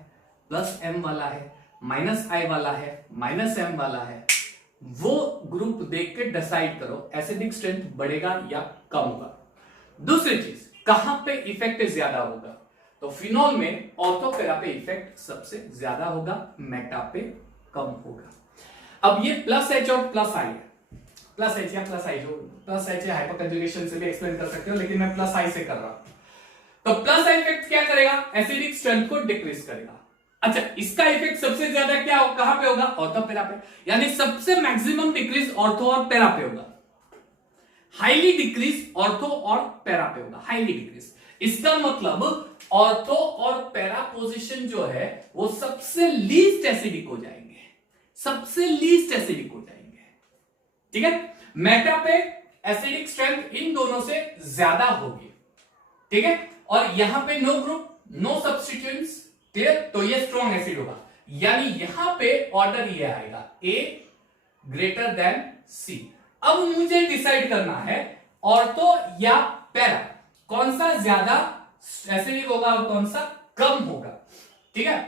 प्लस एम वाला है, माइनस आई वाला है, माइनस एम वाला है, वो ग्रुप देख के डिसाइड करो एसिडिक स्ट्रेंथ बढ़ेगा या कम होगा। दूसरी चीज, कहां पे इफेक्ट ज्यादा होगा, तो फिनॉल में ऑर्थो पैरा पे इफेक्ट सबसे ज्यादा होगा, मेटा पे कम होगा। अब ये प्लस एच और प्लस आई है, प्लस एच या प्लस आई, जो प्लस एच है हाइपर कंजुगेशन से भी एक्सप्लेन कर सकते हो, लेकिन मैं प्लस आई से कर रहा हूं। तो प्लस आई इफेक्ट क्या करेगा, एसिडिक स्ट्रेंथ को डिक्रीज करेगा। अच्छा, इसका इफेक्ट सबसे ज्यादा क्या हो, कहां पे होगा, ऑर्थो पैरा पे, यानी सबसे मैक्सिमम डिक्रीज ऑर्थो और पैरा पे होगा, हाईली डिक्रीज ऑर्थो और पैरा पे होगा, हाईली डिक्रीज। इसका मतलब ऑर्थो और पैरा पोजीशन जो है वो सबसे लीस्ट एसिडिक हो जाएंगे, सबसे लीस्ट एसिडिक हो जाएंगे, ठीक है। मेटा पे एसिडिक स्ट्रेंथ इन दोनों से ज्यादा होगी, ठीक है। और यहां पे no group, no substituents, clear, तो ये स्ट्रॉन्ग एसिड होगा। यानी यहां पे ऑर्डर ये आएगा ए ग्रेटर देन सी। अब मुझे डिसाइड करना है ऑर्थो या पैरा कौन सा ज्यादा एसिडिक होगा और कौन सा कम होगा, ठीक है।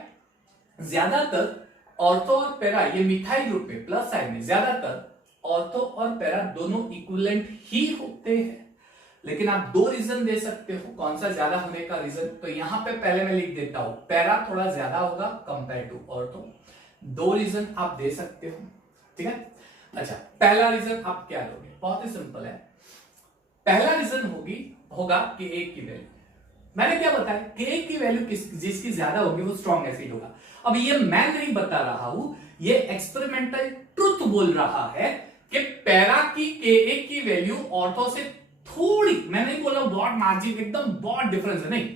ज्यादातर ऑर्थो और पैरा, ये मिथाइल ग्रुप में प्लस साइड में ज्यादातर ऑर्थो और पैरा दोनों इक्विवेलेंट ही होते हैं, लेकिन आप दो रीजन दे सकते हो कौन सा ज्यादा होने का रीजन। तो यहां पे पहले मैं लिख देता हूं, पैरा थोड़ा ज्यादा होगा कंपेयर टू ऑर्थो, दो रीजन आप दे सकते हो, ठीक है। अच्छा, पहला रीजन आप क्या लोगे, बहुत ही सिंपल है। पहला रीजन होगा कि एक की वैल्यू, मैंने क्या बताया कि एक की वैल्यू जिसकी ज्यादा होगी वो स्ट्रॉन्ग एसिड होगा। अब ये मैं नहीं बता रहा हूं, ये एक्सपेरिमेंटल ट्रुथ बोल रहा है कि पैरा की के की वैल्यू ऑर्थो से थोड़ी, मैं नहीं बोल रहा हूं बहुत मार्जिन, एकदम बहुत डिफरेंस है, नहीं,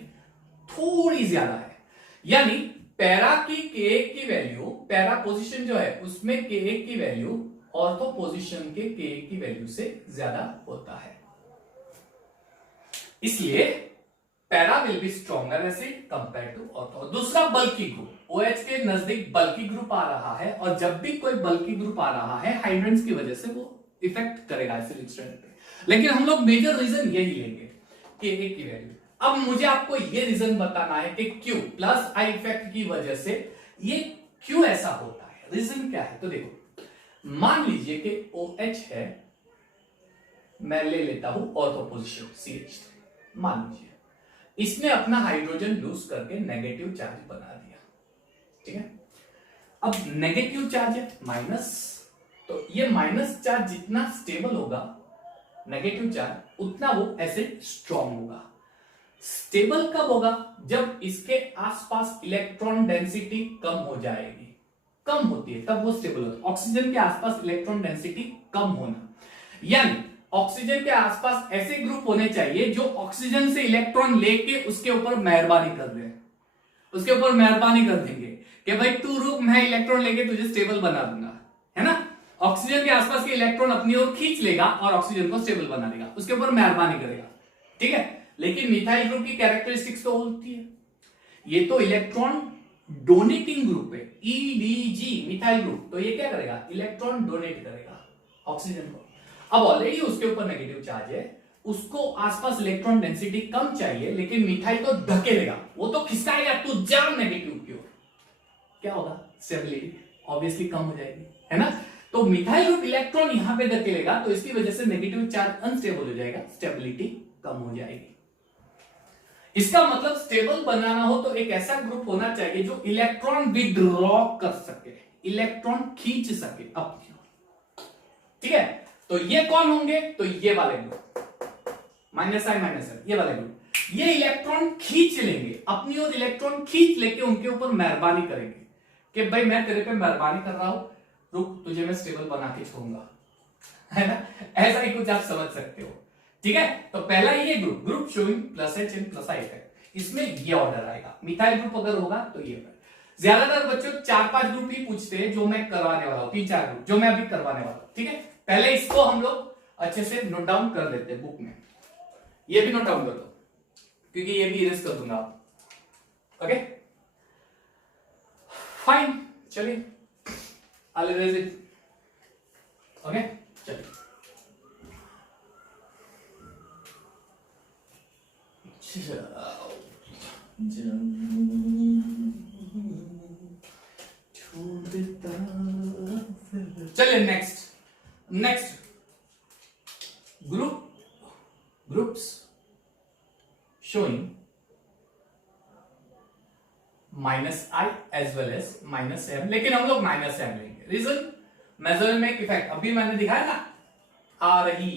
थोड़ी ज्यादा है। यानी पैरा की के की वैल्यू, पैरा पोजीशन जो है उसमें के की वैल्यू ऑर्थो पोजीशन के की वैल्यू से ज्यादा होता है, इसलिए para will be stronger acid compare to ortho. दूसरा, बल्की ग्रुप, OH के नजदीक बल्की ग्रुप आ रहा है, और जब भी कोई बल्की ग्रुप आ रहा है हाइड्रेंस की वजह से वो इफेक्ट करेगा एसिडिक स्ट्रेंथ पे। लेकिन हम लोग मेजर रीजन यही लेंगे कि एक की वैल्यू। अब मुझे आपको ये रीजन बताना है कि क्यों प्लस आई इफेक्ट की वजह से ये क्यों ऐसा होता है, रीजन क्या है। तो देखो, मान लीजिए कि OH है, मैं ले लेता हूं ऑर्थो पोजीशन CH3, मान लीजिए इसने अपना हाइड्रोजन लूज करके नेगेटिव चार्ज बना दिया, ठीक है। अब नेगेटिव चार्ज है माइनस, तो ये माइनस चार्ज जितना स्टेबल होगा नेगेटिव चार्ज, उतना वो एसिड स्ट्रॉन्ग होगा। स्टेबल कब होगा, जब इसके आसपास इलेक्ट्रॉन डेंसिटी कम हो जाएगी, कम होती है तब वो स्टेबल होता है। ऑक्सीजन के आसपास इलेक्ट्रॉन डेंसिटी कम होना, यानी ऑक्सीजन के आसपास ऐसे ग्रुप होने चाहिए जो ऑक्सीजन से इलेक्ट्रॉन लेके उसके ऊपर मेहरबानी कर दे, उसके ऊपर मेहरबानी कर देंगे कि भाई तू रुक, मैं इलेक्ट्रॉन लेके तुझे स्टेबल बना दूंगा, है ना। ऑक्सीजन के आसपास के इलेक्ट्रॉन अपनी ओर खींच लेगा और ऑक्सीजन को स्टेबल बना देगा, उसके ऊपर मेहरबानी करेगा, ठीक है। लेकिन मिथाइल ग्रुप की कैरेक्टरिस्टिक्स तो होती है, ये तो इलेक्ट्रॉन डोनेटिंग ग्रुप है, EDG मिथाइल ग्रुप, तो ये क्या करेगा, इलेक्ट्रॉन डोनेट करेगा ऑक्सीजन को। अब ऑलरेडी उसके ऊपर नेगेटिव चार्ज है, उसको आसपास इलेक्ट्रॉन डेंसिटी कम चाहिए, लेकिन मिथाइल तो धकेलेगा, वो तो खिसकाएगा, तू जा नेगेटिव की ओर, क्या होगा, स्टेबिलिटी ऑब्वियसली कम हो जाएगी, है ना। तो मिथाइल ग्रुप इलेक्ट्रॉन यहां पे धकेलेगा, तो इसकी वजह से नेगेटिव चार्ज अनस्टेबल हो जाएगा, स्टेबिलिटी कम हो जाएगी। इसका मतलब स्टेबल बनाना हो तो एक ऐसा ग्रुप होना चाहिए जो इलेक्ट्रॉन विड्रॉ कर सके, इलेक्ट्रॉन खींच सके अपनी, ठीक है। तो ये कौन होंगे, तो ये वाले ग्रुप, माइनस आई माइनस आई, ये वाले ग्रुप, ये इलेक्ट्रॉन खींच लेंगे अपनी ओर, इलेक्ट्रॉन खींच लेके उनके ऊपर मेहरबानी करेंगे कि भाई मैं तेरे पे मेहरबानी कर रहा हूं, रुक तुझे मैं स्टेबल बना के छोड़ूंगा, है ना। ऐसा ही कुछ आप समझ सकते हो, ठीक है। तो पहला ये group showing plus H and plus I effect, इसमें ये ऑर्डर आएगा। मिथाइल ग्रुप अगर होगा तो ये ऑर्डर। ज्यादातर बच्चों 4-5 ग्रुप ही पूछते हैं जो मैं करवाने वाला हूं, 3-4 ग्रुप जो मैं अभी करवाने वाला हूं, ठीक है। पहले इसको हम लोग अच्छे से नोट डाउन कर लेते हैं बुक में, ये भी नोट डाउन कर दो क्योंकि ये भी इरेज कर दूंगा आप। ओके फाइन, चलिए I will erase it. Okay चलिए चलिए next groups showing -i as well as -m, लेकिन हम लोग -m लेंगे। रीजन, मेजरमेंट इफेक्ट अभी मैंने दिखाया ना, आ रही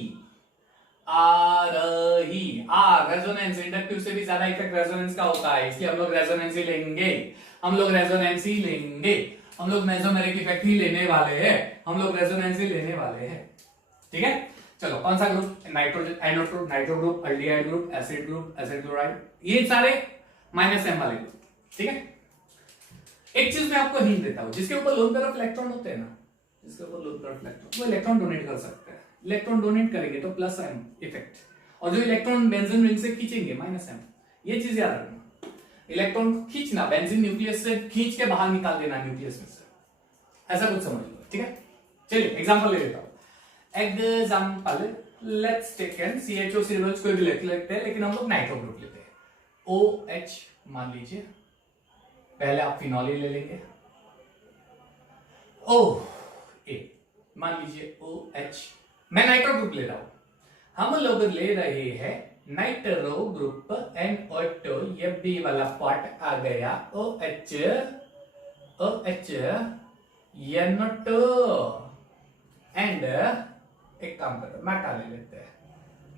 आर रेजोनेंस, इंडक्टिव से भी ज्यादा इफेक्ट रेजोनेंस का होता है, इसलिए हम लोग रेजोनेंस ही लेंगे, हम लोग मेसोमेरिक इफेक्ट ही लेने वाले हैं, हम लोग रेजोनेंस ही लेने वाले हैं। ठीक है, चलो कौन सा ग्रुप? नाइट्रोजन, एनोट्रो, nitro group, aldehyde group, acid chloride, ये सारे -m वाले ग्रुप। ठीक है, एक चीज मैं आपको हिंट देता हूं, जिसके ऊपर लोन तरफ इलेक्ट्रॉन होते हैं ना, जिसके ऊपर लोन तरफ इलेक्ट्रॉन, वो इलेक्ट्रॉन डोनेट कर सकते हैं। इलेक्ट्रॉन डोनेट करेंगे तो +m इफेक्ट, और जो इलेक्ट्रॉन बेंजीन रिंग से खींचेंगे -m। ये चीज याद रखना, इलेक्ट्रॉन खींचना, बेंजीन न्यूक्लियस से खींच के बाहर निकाल देना न्यूक्लियस में से, ऐसा कुछ समझ लो। ठीक है, चलिए एग्जांपल ले लेता हूं। Example, let's take an CHO सिरियल्स कोई भी लेते हैं, लेकिन हम लोग नाइट्रो ग्रुप लेते हैं। OH मान लीजिए, पहले आप फिनॉल ले लेंगे, OA मान लीजिए, OH, मैं नाइट्रो ग्रुप ले रहा हूं, हम लोग ले रहे हैं नाइट्रो ग्रुप NO2, ये B वाला पार्ट आ गया, OH NO2 एंड एक काम करो, मैटा ले लेते हैं।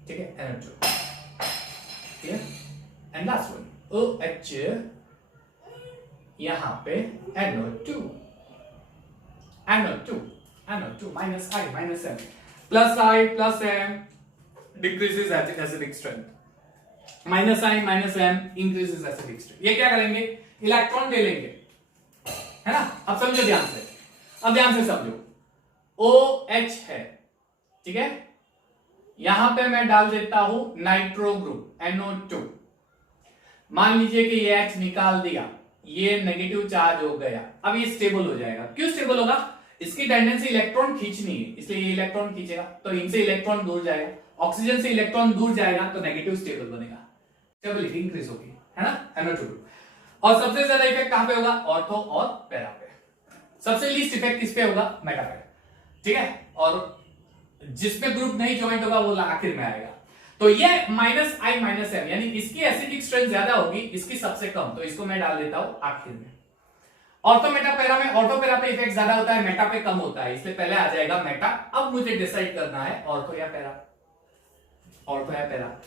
ठीक है, NO2, ठीक है, एंड लास्ट वन OH, यहां पे NO2 -i -m, +i+m decreases acidic strength, -i -m increases acidic strength। ये क्या करेंगे? इलेक्ट्रॉन ले लेंगे, है ना। अब समझो ध्यान से, अब ध्यान से समझो, OH है, ठीक है, यहां पे मैं डाल देता हूं नाइट्रो ग्रुप NO2, मान लीजिए कि ये H निकाल दिया, ये नेगेटिव चार्ज हो गया, अब ये स्टेबल हो जाएगा। क्यों स्टेबल होगा? इसकी टेंडेंसी इलेक्ट्रॉन खींचनी है, इसलिए ये इलेक्ट्रॉन खींचेगा, तो इनसे इलेक्ट्रॉन दूर जाएगा, ऑक्सीजन से इलेक्ट्रॉन दूर जाएगा, तो नेगेटिव स्टेबल बनेगा, स्टेबिलिटी इंक्रीज होगी, है ना, NO2 ग्रुप। और सबसे ज्यादा इफेक्ट कहां पे होगा? ऑर्थो और पैरा पे। सबसे लीस्ट इफेक्ट किस पे होगा? मेटा पे। ठीक है, और जिसमें ग्रुप नहीं ज्वाइंट होगा वो आखिर में आएगा। तो ये -i -m, यानी इसकी एसिडिक स्ट्रेंथ ज्यादा होगी, इसकी सबसे कम, तो इसको मैं डाल देता हूं आखिर में। ऑर्थो मेटा पैरा में, ऑर्थो पैरा पे इफेक्ट ज्यादा होता है, मेटा पे कम होता है, इसलिए पहले आ जाएगा मेटा। अब मुझे डिसाइड करना है ऑर्थो या पैरा, ऑर्थो या पैरा।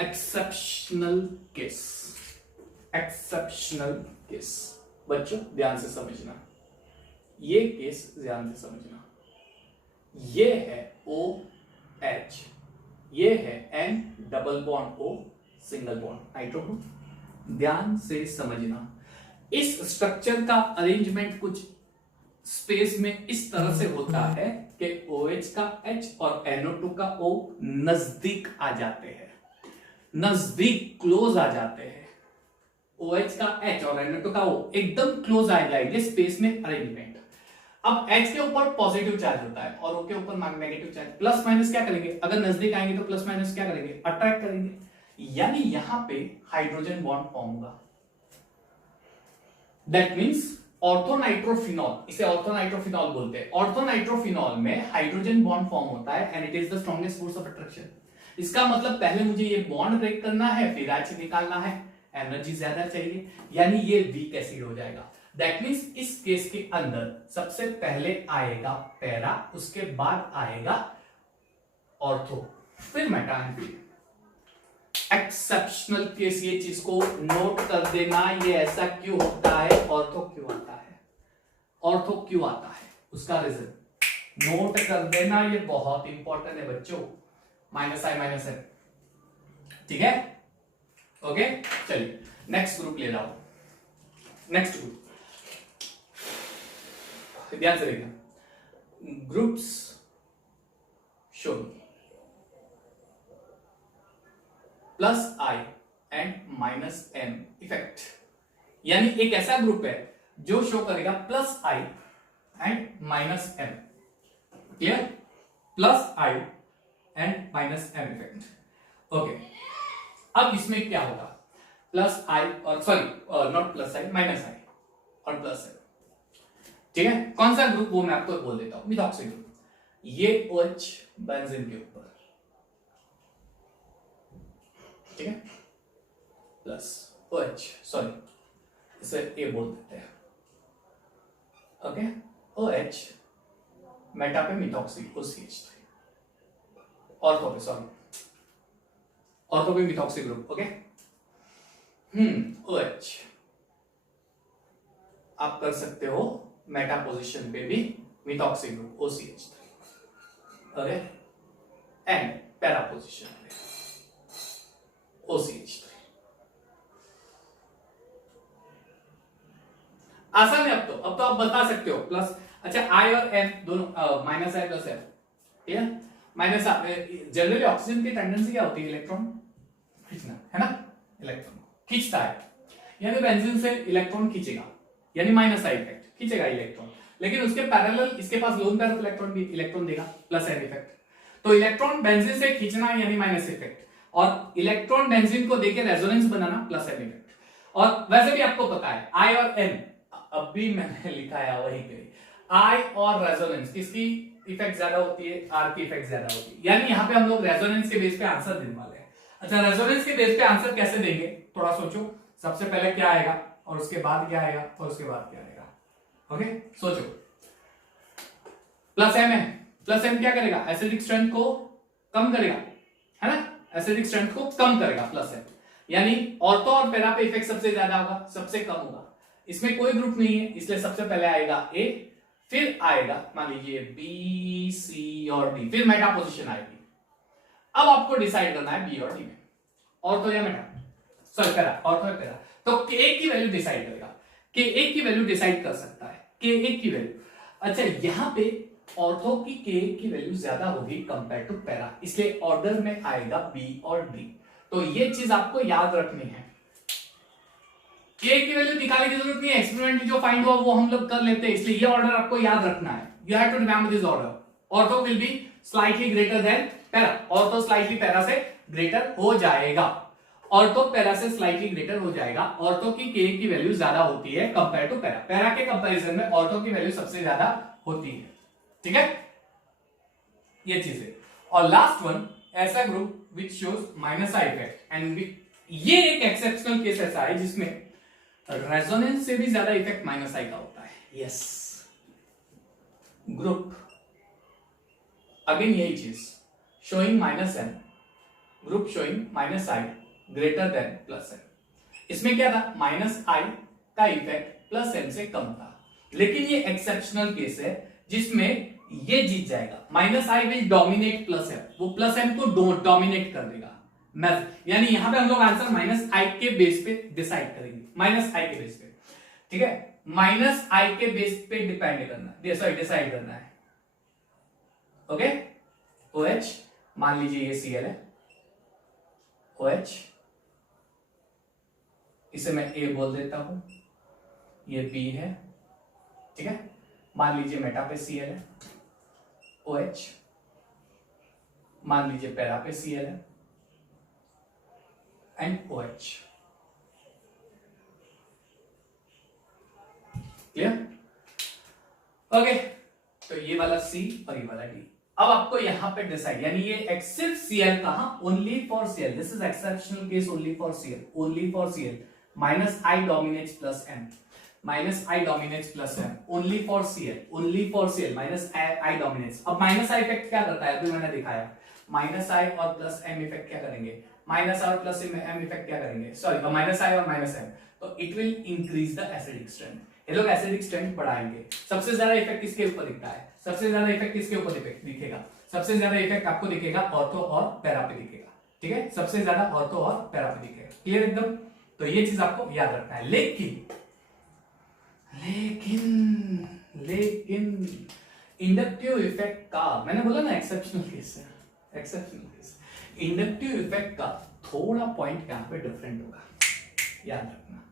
एक्सेप्शनल केस बच्चों ध्यान से समझना, ये केस ध्यान से समझना, ये है OH, ये है N double bond O single bond nitro group, ध्यान से समझना। इस स्ट्रक्चर का अरेंजमेंट कुछ स्पेस में इस तरह से होता है कि OH का H और NO2 का O नजदीक आ जाते हैं, नजदीक क्लोज आ जाते हैं। OH का H और NO2 का O एकदम क्लोज आ जाएंगे स्पेस में अरेंजमेंट। अब H के ऊपर पॉजिटिव चार्ज होता है और O के ऊपर नेगेटिव चार्ज, प्लस माइनस क्या करेंगे? अगर नजदीक आएंगे तो प्लस माइनस क्या करेंगे? अट्रैक्ट करेंगे, यानी यहां पे हाइड्रोजन बॉन्ड फॉर्म होगा। दैट मींस ऑर्थोनाइट्रोफिनॉल, इसे ऑर्थोनाइट्रोफिनॉल बोलते हैं। ऑर्थोनाइट्रोफिनॉल में हाइड्रोजन बॉन्ड फॉर्म होता है and it is the strongest force of attraction. इसका मतलब पहले मुझे ये बॉन्ड ब्रेक करना है, फिर H निकालना है, एनर्जी ज्यादा चाहिए, यानी ये वीक एसिड हो जाएगा। दैट मींस इस केस के अंदर सबसे पहले आएगा पैरा, उसके बाद आएगा ऑर्थो, फिर मेटा एंड फिर एक्सेप्शनल केस। ये चीज को नोट कर देना, ये ऐसा क्यों होता है, ऑर्थो क्यों आता है, ऑर्थो क्यों आता है, उसका रीजन नोट कर देना, ये बहुत इंपॉर्टेंट है बच्चों। -i -m, ठीक है, ओके। चलिए नेक्स्ट ग्रुप ले रहा हूं, नेक्स्ट ग्रुप ध्यान से देखना। Groups show plus I and minus M effect. यानी एक ऐसा ग्रुप है जो शो करेगा plus I and minus M. Clear? Plus I and minus M effect. Okay, अब इसमें क्या होगा, प्लस आई और sorry not plus I, minus I और प्लस एम। ठीक है, कौन सा ग्रुप वो मैं आपको बोल देता हूं, मिथॉक्सी ग्रुप। ये OH बेंजीन के ऊपर, ठीक है, प्लस OH, सॉरी इसे ए बोल देते हैं। ओके, OH मेटा पे मिथॉक्सी OCH3, ऑर्थो पे सॉरी ऑर्थो पे मिथॉक्सी ग्रुप। ओके, OH आप कर सकते हो मेटा पोजीशन पे भी methoxy group OCH3। Okay, and para position पे OCH3। आसान है अब तो आप बता सकते हो प्लस। अच्छा, आई और एम दोनों माइनस आई प्लस एम, ठीक है। माइनस जनरली ऑक्सीजन की टेंडेंसी क्या होती है, इलेक्ट्रॉन खींचना, है ना, इलेक्ट्रॉन खींचता है, यानी बेंजीन से इलेक्ट्रॉन खींचेगा, यानी माइनस आई इफेक्ट, खींचेगा इलेक्ट्रॉन, लेकिन उसके पैरेलल इसके पास लोन पेयर ऑफ इलेक्ट्रॉन भी इलेक्ट्रॉन देगा, प्लस एन इफेक्ट। तो इलेक्ट्रॉन बेंजीन से खींचना यानी माइनस इफेक्ट, और इलेक्ट्रॉन बेंजीन को देके resonance banana plus an effect. और वैसे भी आपको पता है आई और एन, अब भी मैंने लिखा है वहीं पे, आई और रेजोनेंस किसकी इफेक्ट ज्यादा होती है, आर की इफेक्ट ज्यादा होती है। यानी यहाँ पे हम लोग रेजोनेंस के बेस पे आंसर देने वाले हैं। अच्छा, रेजोनेंस के बेस पे आंसर कैसे देंगे, थोड़ा सोचो। सबसे पहले क्या आएगा और उसके बाद क्या आएगा और उसके बाद क्या आएगा। ओके, सोचो। प्लस एम है, प्लस एम क्या करेगा, एसिडिक स्ट्रेंथ को कम करेगा, है ना, एसिडिक स्ट्रेंथ को कम करेगा प्लस एम। यानी ऑर्थो और पैरा पे इफेक्ट सबसे ज्यादा होगा, सबसे कम होगा। इसमें कोई ग्रुप नहीं है, इसलिए सबसे पहले आएगा ए, फिर आएगा मान लीजिए बी, सी और डी, फिर मेटा पोजीशन आएगी। अब आपको डिसाइड करना है बी और डी में, ऑर्थो या मेटा, सॉरी पैरा, ऑर्थो या पैरा। तो के की वैल्यू डिसाइड करेगा, के की वैल्यू डिसाइड कर सकता है, के की वैल्यू। अच्छा, यहां पे ऑर्थो की के वैल्यू ज्यादा होगी कंपेयर टू पैरा, इसलिए ऑर्डर में आएगा बी और डी। तो ये चीज आपको याद रखनी है। के की वैल्यू निकालने की जरूरत नहीं है, एक्सपेरिमेंट जो फाइंड हुआ वो हम लोग कर लेते हैं, इसलिए ये ऑर्डर आपको याद रखना है। You have to remember this order. Ortho will be slightly greater than para, ortho slightly para से ग्रेटर हो जाएगा, ऑर्थो पैरा से स्लाइटली ग्रेटर हो जाएगा। ऑर्थो की के की वैल्यू ज्यादा होती है कंपेयर टू पैरा, पैरा के कंपैरिजन में ऑर्थो की वैल्यू सबसे ज्यादा होती है। ठीक है, ये चीज है। और लास्ट वन, ऐसा group which shows minus I effect, and ये एक एक्सेप्शनल केस ऐसा है जिसमें रेजोनेंस से भी ज्यादा इफेक्ट माइनस आई का होता है। यस, ग्रुप अगेन यही चीज, showing minus N, group showing minus I greater than plus N. इसमें क्या था, माइनस आई का इफेक्ट प्लस एन से कम था, लेकिन ये एक्सेप्शनल केस है जिसमें ये जीत जाएगा। Minus I will dominate plus M, वो प्लस एम को डोमिनेट कर देगा। यानी यहां पे हम लोग आंसर माइनस आई के बेस पे डिसाइड करेंगे, माइनस आई के बेस पे। ठीक है, माइनस आई के बेस पे डिपेंड करना है, सॉरी डिसाइड करना है। ओके, OH मान लीजिए ये Cl है, OH इसे मैं A बोल देता हूं, ये B है। ठीक है, मान लीजिए मेटा पे Cl है, OH मान लीजिए पैरा पे Cl है, एंड OH। क्लियर? ओके, तो ये वाला C और ये वाला D। अब आपको यहां पे डिसाइड, यानी ये सिर्फ Cl कहां, only for Cl, this is exceptional case only for Cl, only for Cl। Minus I dominates plus M, minus I dominates plus M, only for Cl, only for Cl, minus I dominates. अब minus I effect क्या करता है, अभी मैंने दिखाया, minus I और plus M effect क्या करेंगे, माइनस आई और प्लस एम इफेक्ट क्या करेंगे, सॉरी माइनस आई और माइनस एम, तो it will increase the acidic strength. ये लोग एसिडिक स्ट्रेंथ बढ़ाएंगे। सबसे ज्यादा इफेक्ट किसके ऊपर दिखता है, सबसे ज्यादा इफेक्ट किसके ऊपर दिखेगा, सबसे ज्यादा इफेक्ट आपको दिखेगा ऑर्थो और पैरा पे दिखेगा। ठीक है, सबसे ज्यादा ऑर्थो और पैरा पे दिखेगा। क्लियर एकदम? तो ये चीज आपको याद रखना है। लेकिन लेकिन लेकिन इंडक्टिव इफेक्ट का, मैंने बोला ना एक्सेप्शनल केस है, एक्सेप्शनल केस। इंडक्टिव इफेक्ट का थोड़ा पॉइंट यहां पे डिफरेंट होगा, याद रखना।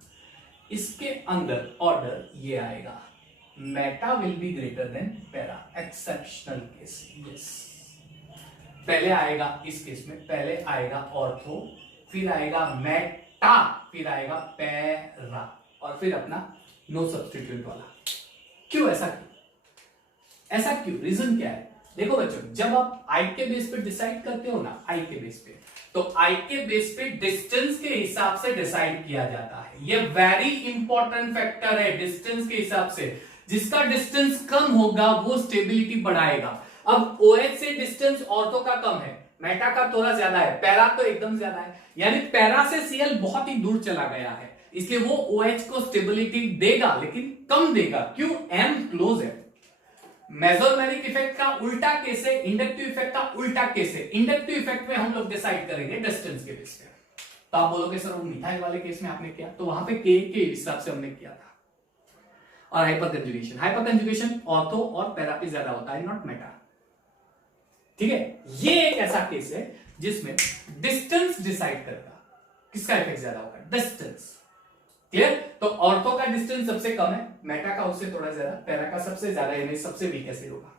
इसके अंदर ऑर्डर ये आएगा, Meta will be greater than para, exceptional case. Yes, पहले आएगा इस केस में, पहले आएगा ऑर्थो, फिर आएगा मेटा, फिर आएगा पैरा, और फिर अपना नो सब्स्टिट्यूट वाला। क्यों ऐसा, क्यों ऐसा, क्यों, रीजन क्या है? देखो बच्चों, जब आप आई के बेस पे डिसाइड करते हो ना, आई के बेस पे, तो आई के बेस पे डिस्टेंस के हिसाब से डिसाइड किया जाता है। ये वेरी इंपॉर्टेंट फैक्टर है, डिस्टेंस के हिसाब से। जिसका डिस्टेंस कम होगा वो स्टेबिलिटी बढ़ाएगा। अब OH से डिस्टेंस ऑर्थो का कम है, मेटा का थोड़ा ज्यादा है, पैरा तो एकदम ज्यादा है, यानी पैरा से Cl बहुत ही दूर चला गया है, इसलिए वो OH को स्टेबिलिटी देगा लेकिन कम देगा। क्यों? M क्लोज है। मेसोमेरिक इफेक्ट का उल्टा केस है, इंडक्टिव इफेक्ट का उल्टा केस है। इंडक्टिव इफेक्ट में हम लोग डिसाइड करेंगे डिस्टेंस के बेस पे। तो आप बोलोगे सर वो मिथाइल वाले केस में आपने किया, तो वहां पे K के हिसाब से हमने किया था। और हाइपरकंजुगेशन, हाइपरकंजुगेशन ऑर्थो और पैरा पे ज्यादा होता है, नॉट मेटा। ठीक है, ये एक ऐसा केस है जिसमें डिस्टेंस डिसाइड करेगा किसका इफेक्ट ज्यादा होगा, डिस्टेंस। क्लियर? तो ऑर्थो का डिस्टेंस सबसे कम है, मेटा का उससे थोड़ा ज्यादा, पैरा का सबसे ज्यादा, यानी सबसे वीक एसिड होगा।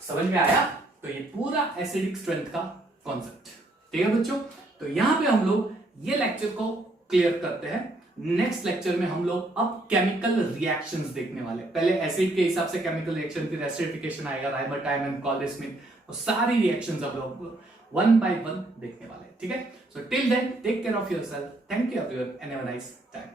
समझ में आया? तो ये पूरा एसिडिक स्ट्रेंथ का कॉन्सेप्ट। ठीक है बच्चों, तो यहां पे हम लोग ये लेक्चर को क्लियर करते हैं। नेक्स्ट लेक्चर में हम लोग अब केमिकल रिएक्शंस देखने वाले। पहले एसिड के हिसाब से केमिकल रिएक्शन, फिर एसिडिफिकेशन आएगा, राइबोटाइम एंड कॉलेस्मिन, और सारी रिएक्शंस अब लोग वन बाय वन देखने वाले। ठीक है, so till then take care of yourself, thank you everyone and have a nice time.